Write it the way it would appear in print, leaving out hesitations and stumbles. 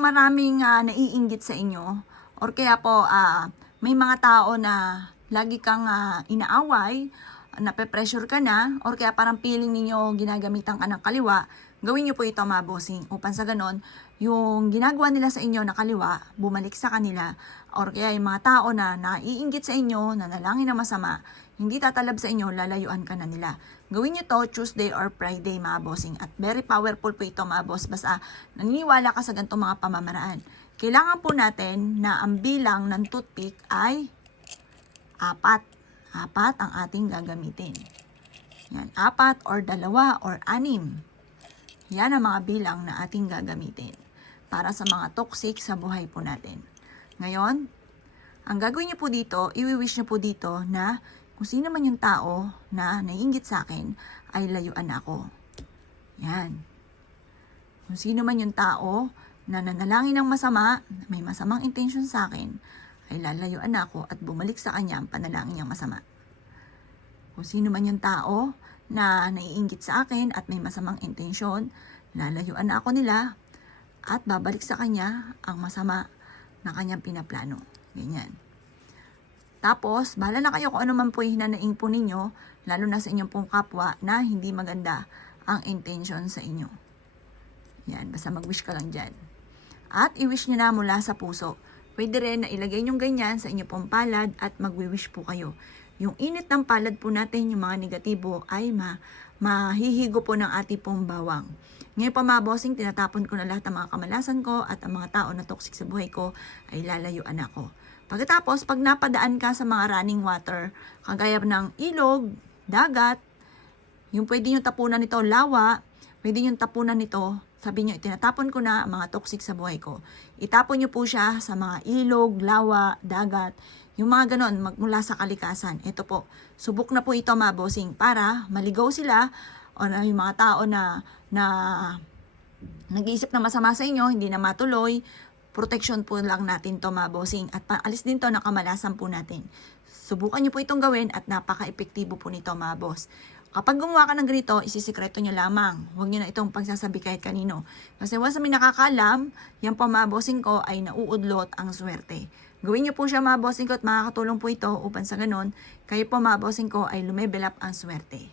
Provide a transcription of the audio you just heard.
maraming naiinggit sa inyo, or kaya po may mga tao na lagi kang inaaway, nape-pressure ka na, or kaya parang feeling ninyo ginagamitan ka ng kaliwa, gawin nyo po ito mga bossing. Upang sa ganon, yung ginagawa nila sa inyo na kaliwa, bumalik sa kanila, or kaya yung mga tao na naiinggit sa inyo, na nalangin na masama, hindi tatalab sa inyo, lalayuan ka na nila. Gawin nyo to Tuesday or Friday mga bossing. At very powerful po ito mga boss. Basta naniniwala ka sa ganitong mga pamamaraan. Kailangan po natin na ang bilang ng toothpick ay 4. 4 ang ating gagamitin. Yan, 4 or 2 or 6. Yan ang mga bilang na ating gagamitin para sa mga toxic sa buhay po natin. Ngayon, ang gagawin nyo po dito, i-wish nyo po dito na kung sino man yung tao na naiinggit sa akin, ay layuan ako. Yan. Kung sino man yung tao na nanalangin ng masama, may masamang intention sa akin, ay lalayuan ako at bumalik sa kanya ang panalangin niyang masama. Kung sino man yung tao na naiinggit sa akin at may masamang intensyon, lalayuan na ako nila at babalik sa kanya ang masama na kanyang pinaplano. Ganyan. Tapos, bahala na kayo kung ano man po yung hinanaing po ninyo, lalo na sa inyong pong kapwa na hindi maganda ang intention sa inyo. Yan, basta mag-wish ka lang dyan. At i-wish nyo na mula sa puso. Pwede rin na ilagay nyo ganyan sa inyong pong palad at mag-wish po kayo. Yung init ng palad po natin, yung mga negatibo, ay mahihigo po ng ating pong bawang. Ngayon pa mga bossing, tinatapon ko na lahat ng mga kamalasan ko at ang mga tao na toxic sa buhay ko ay lalayuan ako. Pagkatapos, pag napadaan ka sa mga running water, kagaya ng ilog, dagat, yung pwede nyo tapunan nito, lawa, pwede nyo tapunan nito, sabi nyo, itinatapon ko na ang mga toxic sa buhay ko. Itapon nyo po siya sa mga ilog, lawa, dagat, yung mga ganon, magmula sa kalikasan. Ito po, subok na po ito mga bossing para maligaw sila o na yung mga tao na nag-iisip na masama sa inyo, hindi na matuloy, protection po lang natin to mga bossing. At paalis din to na kamalasan po natin. Subukan nyo po itong gawin at napaka-epektibo po nito mga boss. Kapag gumawa ka ng ganito, isisikreto nyo lamang. Huwag nyo na itong pagsasabi kahit kanino. Kasi once na may nakakalam, yan po mga bossing ko ay nauudlot ang swerte. Gawin nyo po siya mga bossing ko at makakatulong po ito upang sa ganon, kayo po mga bossing ko ay lumevel up ang swerte.